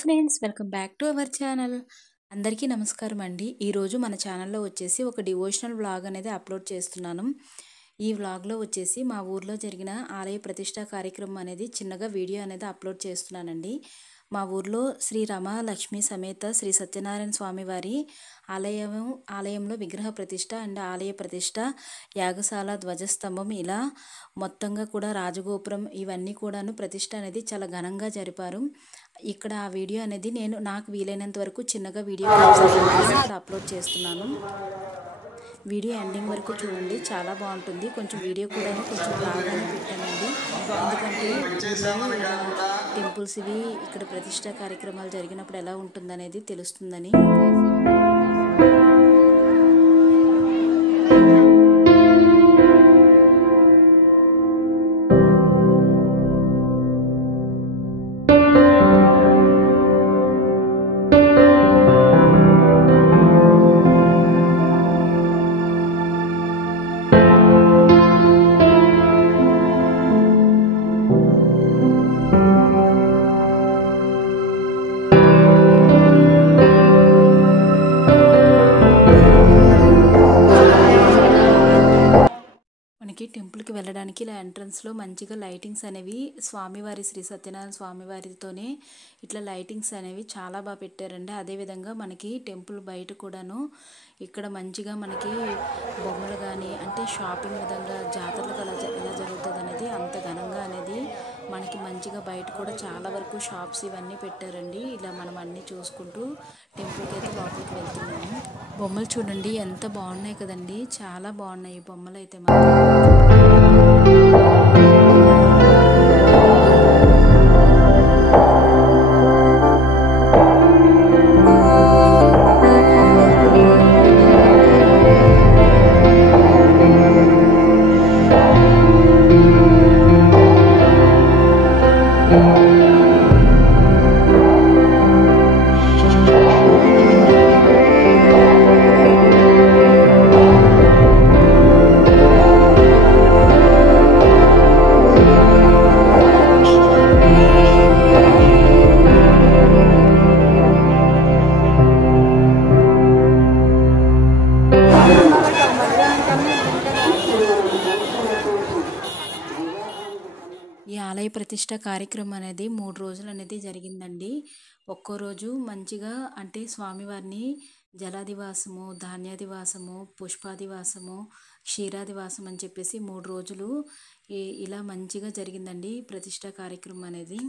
Friends, welcome back to our channel. అందరికీ నమస్కారం అండి. ఈరోజు మన ఛానల్లో వచ్చేసి ఒక డివోషనల్ వ్లాగ్ అనేది అప్లోడ్ చేస్తున్నాను. ఈ వ్లాగ్లో వచ్చేసి మా ఊర్లో జరిగిన ఆలయ ప్రతిష్ఠా కార్యక్రమం అనేది చిన్నగా వీడియో అనేది అప్లోడ్ చేస్తున్నానండి. మా ఊర్లో శ్రీ రమాలక్ష్మి సమేత శ్రీ సత్యనారాయణ స్వామి వారి ఆలయంలో విగ్రహ ప్రతిష్ఠ అండ్ ఆలయ ప్రతిష్ఠ, యాగశాల, ధ్వజస్తంభం, ఇలా మొత్తంగా కూడా రాజగోపురం ఇవన్నీ కూడాను ప్రతిష్ఠ అనేది చాలా ఘనంగా జరిపారు. ఇక్కడ ఆ వీడియో అనేది నాకు వీలైనంత వరకు చిన్నగా వీడియో ఇక్కడ అప్లోడ్ చేస్తున్నాను. వీడియో ఎండింగ్ వరకు చూడండి, చాలా బాగుంటుంది. కొంచెం వీడియో కూడా కొంచెం బాగానే పెట్టానండి, ఎందుకంటే టెంపుల్స్ ఇవి ఇక్కడ ప్రతిష్ఠా కార్యక్రమాలు జరిగినప్పుడు ఎలా ఉంటుందనేది తెలుస్తుందని. టెంపుల్కి వెళ్ళడానికి ఇలా ఎంట్రన్స్లో మంచిగా లైటింగ్స్ అనేవి స్వామివారి శ్రీ సత్యనారాయణ స్వామివారితోనే ఇట్లా లైటింగ్స్ అనేవి చాలా బాగా పెట్టారండి. అదేవిధంగా మనకి టెంపుల్ బయట కూడాను ఇక్కడ మంచిగా మనకి బొమ్మలు కానీ, అంటే షాపింగ్ విధంగా జాతరలకు ఎలా జరుగుతుంది అనేది అంత ఘనంగా అనేది మనకి మంచిగా బయట కూడా చాలా వరకు షాప్స్ ఇవన్నీ పెట్టారండి. ఇలా మనం అన్నీ చూసుకుంటూ టెంపుల్కి అయితే లోపలికి వెళ్తున్నాము. బొమ్మలు చూడండి ఎంత బాగున్నాయి కదండి, చాలా బాగున్నాయి ఈ బొమ్మలు అయితే ఈ ఆలయ ప్రతిష్ట కార్యక్రమం అనేది 3 రోజులు అనేది జరిగిందండి. ఒక్కో రోజు మంచిగా అంటే స్వామివారిని జలాదివాసము, ధాన్యాదివాసము, పుష్పాదివాసము, క్షీరాదివాసం అని చెప్పేసి 3 రోజులు ఇలా మంచిగా జరిగిందండి ప్రతిష్ట కార్యక్రమం అనేది.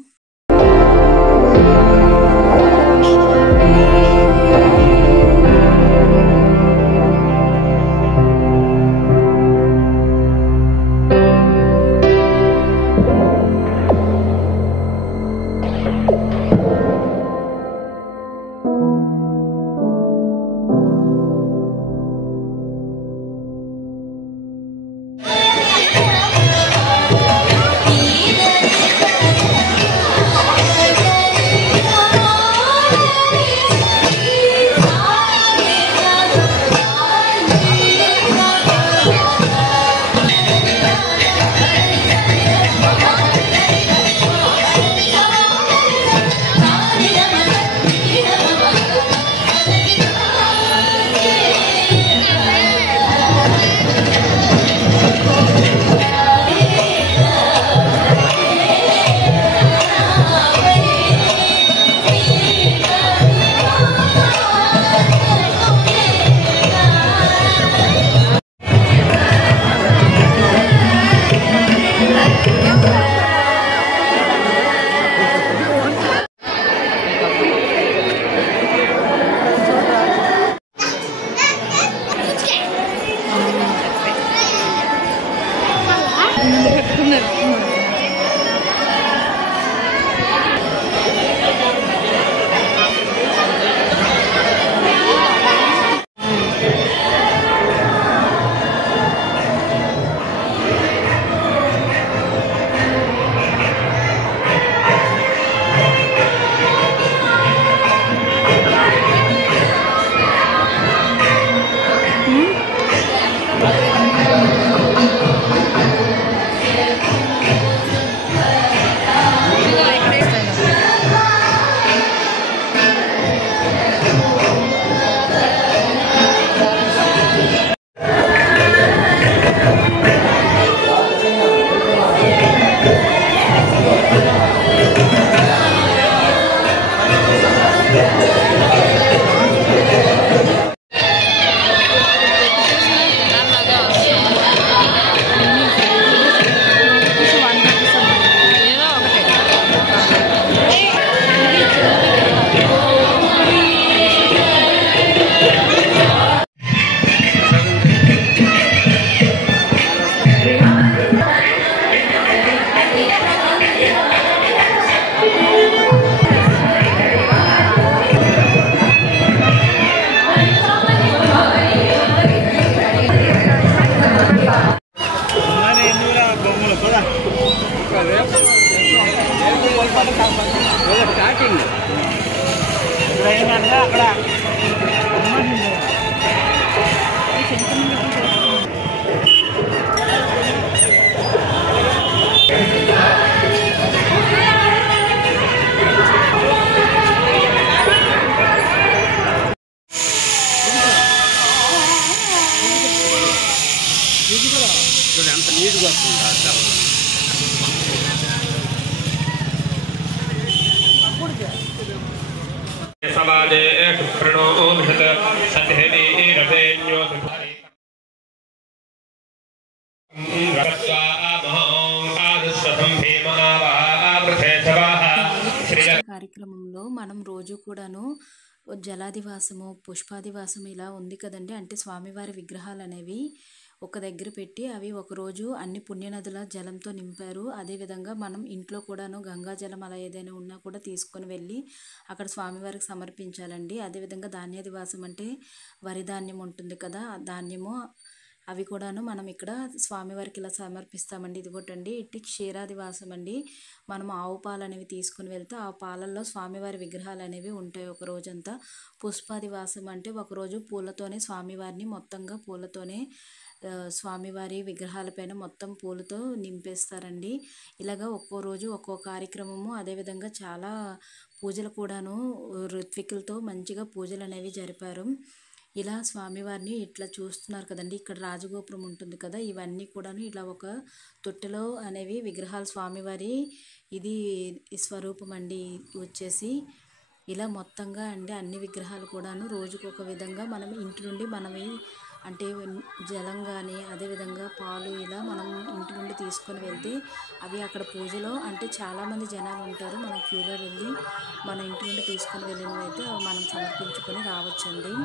అంత నీట్గా వస్తుంది సవాదే ప్రణో భృత సత్యహేని రవేణ్యో కార్యక్రమంలో మనం రోజు కూడాను జలాదివాసము పుష్పాదివాసము ఇలా ఉంది కదండి. అంటే స్వామివారి విగ్రహాలు అనేవి ఒక దగ్గర పెట్టి అవి ఒకరోజు అన్ని పుణ్యనదుల జలంతో నింపారు. అదేవిధంగా మనం ఇంట్లో కూడాను గంగా జలం అలా ఏదైనా ఉన్నా కూడా తీసుకొని వెళ్ళి అక్కడ స్వామివారికి సమర్పించాలండి. అదేవిధంగా ధాన్యాదివాసం అంటే వరి ధాన్యం ఉంటుంది కదా, ఆ ధాన్యము అవి కూడాను మనం ఇక్కడ స్వామివారికి ఇలా సమర్పిస్తామండి. ఇదిగోటండి ఇట్టి క్షీరాదివాసం అండి. మనం ఆవు పాలు అనేవి తీసుకుని వెళ్తే ఆ పాలల్లో స్వామివారి విగ్రహాలు అనేవి ఉంటాయి ఒక రోజంతా. పుష్పాదివాసం అంటే ఒకరోజు పూలతోనే స్వామివారిని మొత్తంగా పూలతోనే స్వామివారి విగ్రహాలపైన మొత్తం పూలతో నింపేస్తారండి. ఇలాగా ఒక్కో రోజు ఒక్కో కార్యక్రమము. అదేవిధంగా చాలా పూజలు కూడాను ఋత్వికులతో మంచిగా పూజలు అనేవి జరిపారు. ఇలా స్వామివారిని ఇట్లా చూస్తున్నారు కదండి. ఇక్కడ రాజగోపురం ఉంటుంది కదా, ఇవన్నీ కూడాను ఇలా ఒక తొట్టెలో అనేవి విగ్రహాలు స్వామివారి ఇది స్వరూపం అండి వచ్చేసి. ఇలా మొత్తంగా అండి అన్ని విగ్రహాలు కూడాను రోజుకు ఒక విధంగా మనం ఇంటి నుండి మనమే అంటే జలం కానీ అదేవిధంగా పాలు ఇలా మనం ఇంటి నుండి తీసుకొని వెళ్తే అవి అక్కడ పూజలో అంటే చాలామంది జనాలు ఉంటారు. మనం క్యూలో వెళ్ళి మన ఇంటి నుండి తీసుకొని వెళ్ళినవైతే మనం సమర్పించుకొని రావచ్చండి.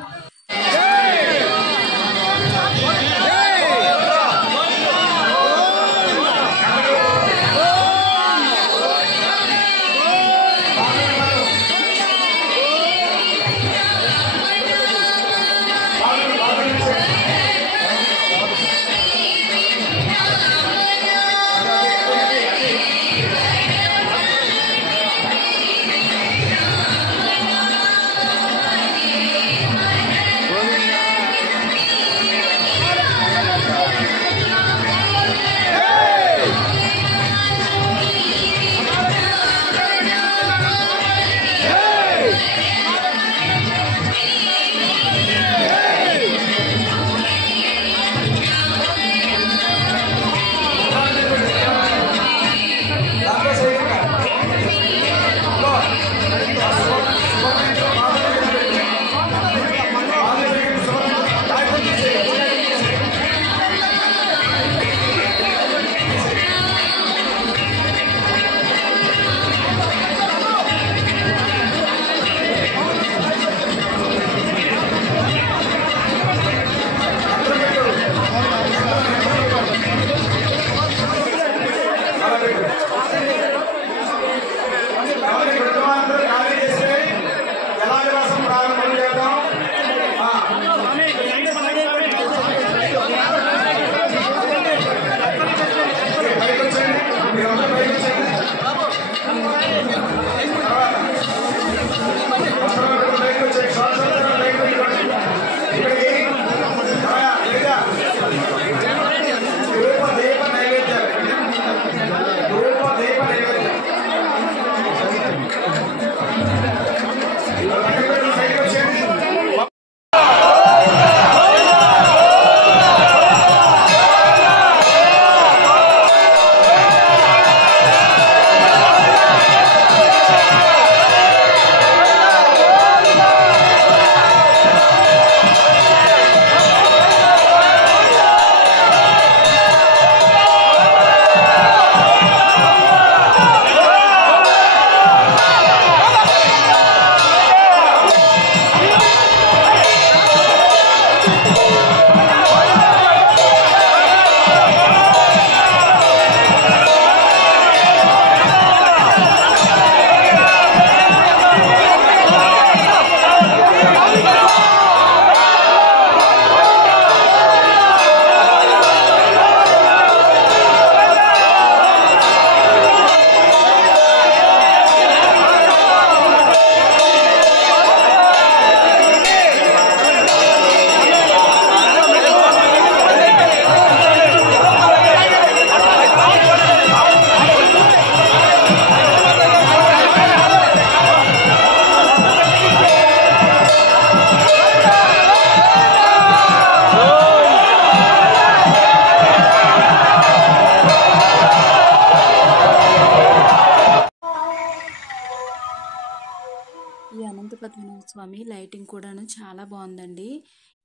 ఈ అనంత పద్మనాభ స్వామి లైటింగ్ కూడాను చాలా బాగుందండి.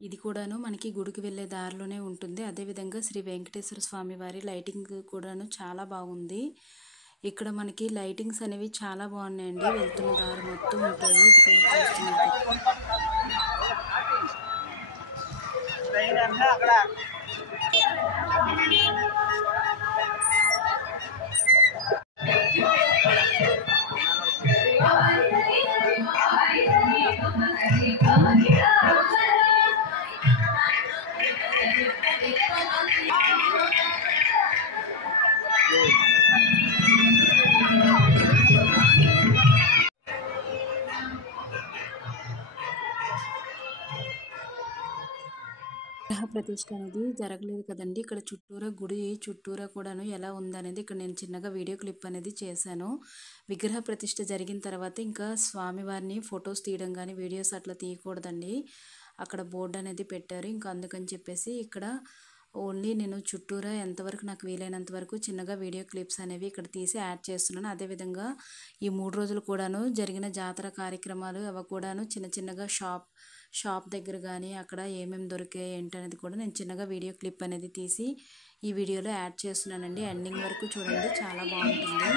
ఇది కూడాను మనకి గుడికి వెళ్ళే దారిలోనే ఉంటుంది. అదేవిధంగా శ్రీ వెంకటేశ్వర స్వామి వారి లైటింగ్ కూడాను చాలా బాగుంది. ఇక్కడ మనకి లైటింగ్స్ అనేవి చాలా బాగున్నాయండి. వెళ్తున్న దారి మొత్తం ఉంటుంది. ఇది చూస్తున్నారు కదా. విగ్రహ ప్రతిష్ఠ అనేది జరగలేదు కదండి. ఇక్కడ చుట్టూరా గుడి చుట్టూరా కూడాను ఎలా ఉందనేది ఇక్కడ నేను చిన్నగా వీడియో క్లిప్ అనేది చేశాను. విగ్రహ ప్రతిష్ఠ జరిగిన తర్వాత ఇంకా స్వామివారిని ఫొటోస్ తీయడం కానీ వీడియోస్ అట్లా తీయకూడదండి. అక్కడ బోర్డు అనేది పెట్టారు. ఇంకా అందుకని చెప్పేసి ఇక్కడ ఓన్లీ నేను చుట్టూరా ఎంతవరకు నాకు వీలైనంత వరకు చిన్నగా వీడియో క్లిప్స్ అనేవి ఇక్కడ తీసి యాడ్ చేస్తున్నాను. అదేవిధంగా ఈ 3 రోజులు కూడాను జరిగిన జాతర కార్యక్రమాలు అవి కూడాను చిన్న చిన్నగా షాప్ దగ్గర కానీ అక్కడ ఏమేమి దొరికాయి ఏంటనేది కూడా నేను చిన్నగా వీడియో క్లిప్ అనేది తీసి ఈ వీడియోలో యాడ్ చేస్తున్నానండి. ఎండింగ్ వరకు చూడండి, చాలా బాగుంటుంది.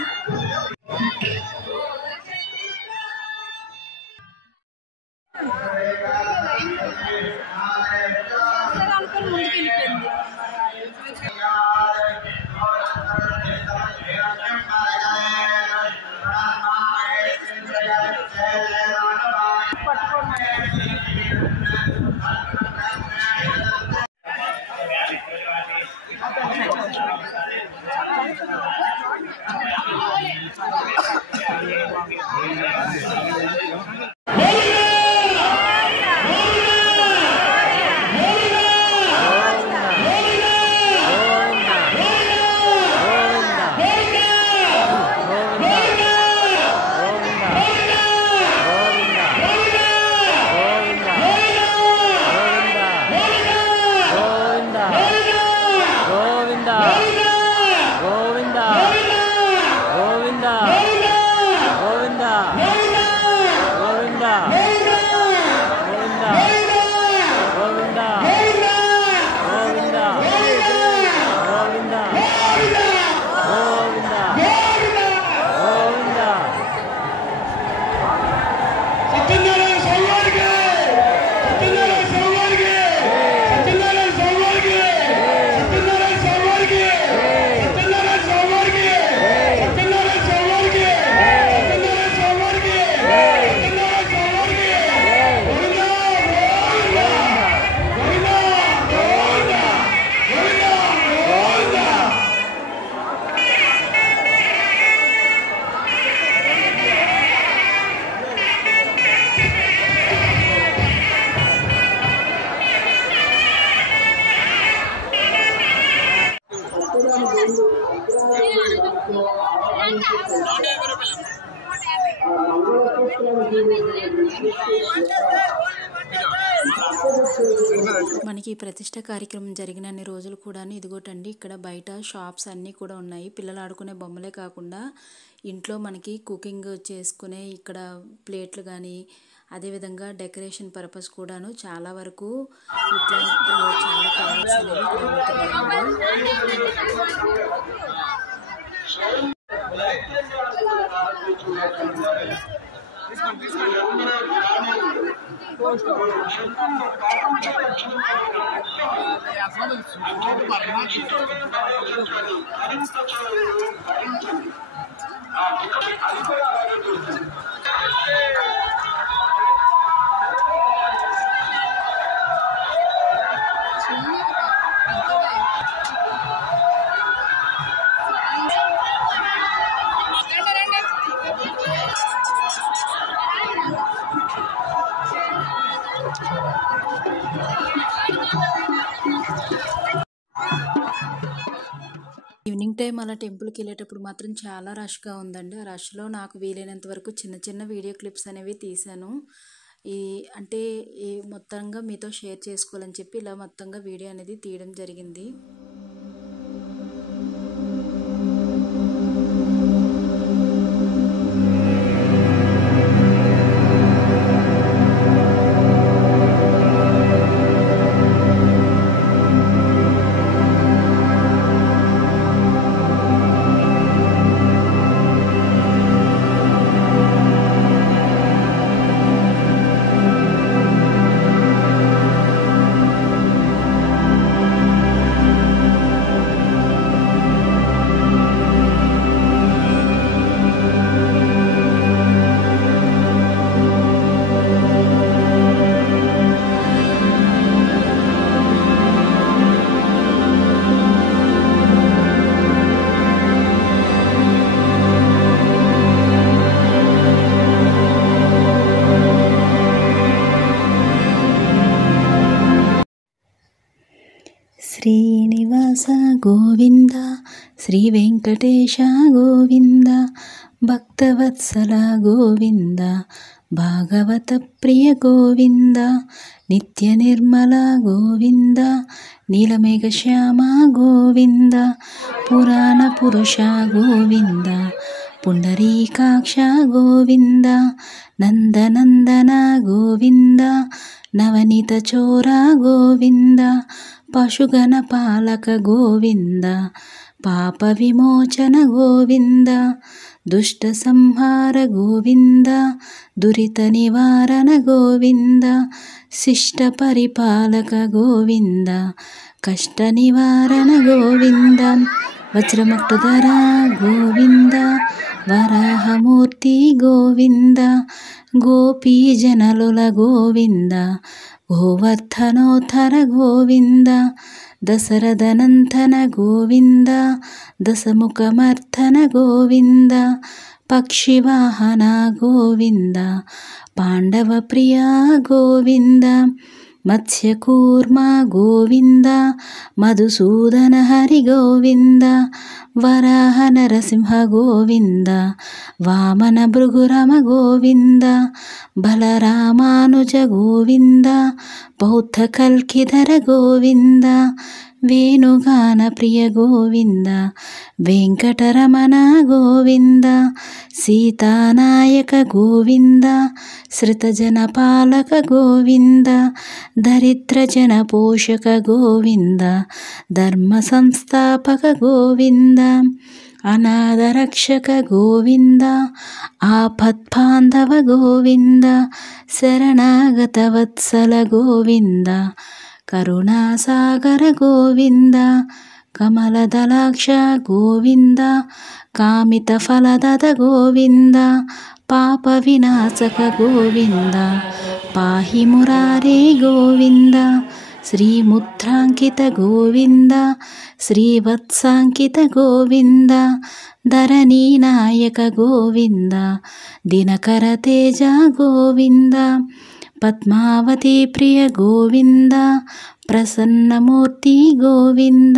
మనకి ఈ ప్రతిష్ట కార్యక్రమం జరిగిన అన్ని రోజులు కూడా ఇదిగోటండి, ఇక్కడ బయట షాప్స్ అన్నీ కూడా ఉన్నాయి. పిల్లలు ఆడుకునే బొమ్మలే కాకుండా ఇంట్లో మనకి కుకింగ్ చేసుకునే ఇక్కడ ప్లేట్లు కానీ అదేవిధంగా డెకరేషన్ పర్పస్ కూడాను చాలా వరకు ఇట్లా చాలా ప్రోడక్ట్స్ అనేవి ఇక్కడ ఉంటున్నాయండి. ఈవినింగ్ టైం అలా టెంపుల్కి వెళ్ళేటప్పుడు మాత్రం చాలా రష్గా ఉందండి. ఆ రష్లో నాకు వీలైనంత వరకు చిన్న చిన్న వీడియో క్లిప్స్ అనేవి తీశాను. అంటే మొత్తంగా మీతో షేర్ చేసుకోవాలని చెప్పి ఇలా మొత్తంగా వీడియో అనేది తీయడం జరిగింది. శ్రీనివాస గోవింద శ్రీ వెంకటేశ గోవింద భక్తవత్సల గోవింద భాగవత ప్రియ గోవింద నిత్య నిర్మల గోవింద నీలమేఘ శ్యామ గోవింద పురాణ పురుష గోవింద పుండరీకాక్ష గోవింద నందనందన గోవింద నవనీత చోర గోవింద పశుగణ పాలక గోవింద పాప విమోచన గోవింద దుష్ట సంహార గోవింద దురిత నివారణ గోవింద శిష్ట పరిపాలక గోవింద కష్ట నివారణ గోవింద వజ్రముక్తధర గోవింద వరాహమూర్తి గోవింద గోపీజనలుల గోవింద గోవర్ధనోత్తర గోవింద దశరథనందన గోవింద దశముఖమర్ధన గోవింద పక్షివాహన గోవింద పాండవ ప్రియ గోవింద మత్స్యకూర్మ గోవింద మధుసూదన హరి గోవింద వరాహ నరసింహ గోవింద వామన భృగురమ గోవింద బలరామానుజ గోవింద బౌద్ధ కల్కిధర గోవింద వేణుగాన ప్రియ గోవింద వెంకటరమణ గోవింద సీతానాయక గోవింద శ్రుతజన పాలక గోవింద దరిద్ర జన పోషక గోవింద ధర్మ సంస్థాపక గోవింద అనాథ రక్షక గోవింద ఆపద్బాంధవ గోవింద శరణాగత వత్సల గోవింద కరుణాసాగర గోవింద కమలదలాక్ష గోవింద కామిత ఫలదద గోవింద పాప వినాశక గోవింద పాహి మురారే గోవింద శ్రీముద్రాంకిత గోవింద శ్రీవత్సాంకిత గోవింద ధరణీ నాయక గోవింద దినకర తేజ గోవింద పద్మావతి ప్రియ గోవింద ప్రసన్నమూర్తి గోవింద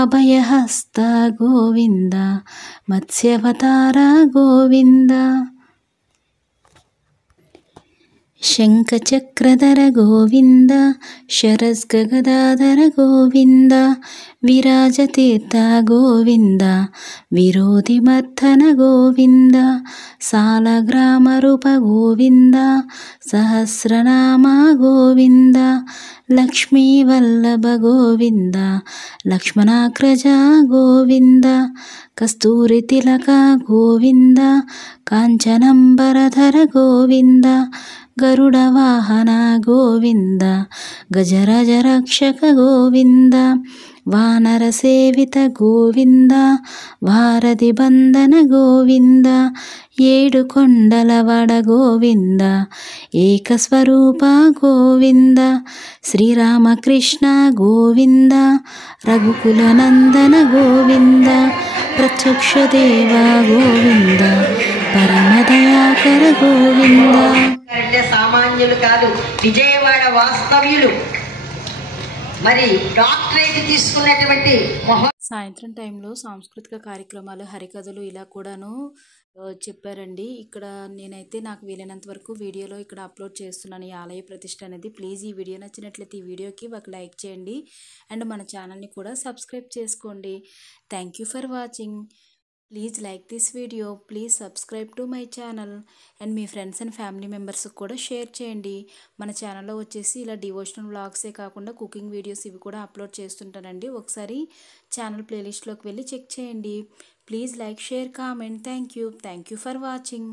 అభయహస్త గోవింద మత్స్యవతార గోవింద శంఖచక్రధర గోవింద శరస్గదాధర గోవింద విరాజతీర్థ గోవింద విరోధిమర్ధన గోవింద సాలగ్రామరూప గోవింద సహస్రనామ గోవింద లక్ష్మీవల్లభ గోవింద లక్ష్మణాగ్రజ గోవింద కస్తూరి తిలక గోవింద కాంచనంబరధర గోవింద గరుడ వాహన గోవింద గజరాజ రక్షక గోవింద వానర సేవిత గోవింద వారధి బంధన గోవింద ఏడు కొండలవడ గోవింద ఏకస్వరూప గోవింద శ్రీరామకృష్ణ గోవింద రఘుకుల నందన గోవింద ప్రత్యక్ష దేవ గోవింద పరమదయాకర గోవింద. అంటే సామాన్యులు కాదు, విజయవాడ వాస్తవ్యులు. మరి డాక్టరేట్ తీసుకున్నటువంటి సాయంత్రం టైంలో సాంస్కృతిక కార్యక్రమాలు హరికథలు ఇలా కూడాను చెప్పారండి. ఇక్కడ నేనైతే నాకు వీలైనంత వరకు వీడియోలో ఇక్కడ అప్లోడ్ చేస్తున్నాను ఈ ఆలయ ప్రతిష్ట అనేది. ప్లీజ్ ఈ వీడియో నచ్చినట్లయితే ఈ వీడియోకి ఒక లైక్ చేయండి అండ్ మన ఛానల్ని కూడా సబ్స్క్రైబ్ చేసుకోండి. Thank you for watching. Please like this video, please subscribe to my channel and me friends and family మెంబర్స్కి కూడా షేర్ చేయండి. మన ఛానల్లో వచ్చేసి ఇలా డివోషనల్ వ్లాగ్సే కాకుండా కుకింగ్ వీడియోస్ ఇవి కూడా అప్లోడ్ చేస్తుంటానండి. ఒకసారి ఛానల్ ప్లేలిస్ట్లోకి వెళ్ళి చెక్ చేయండి. Please like, share, comment. Thank you for watching.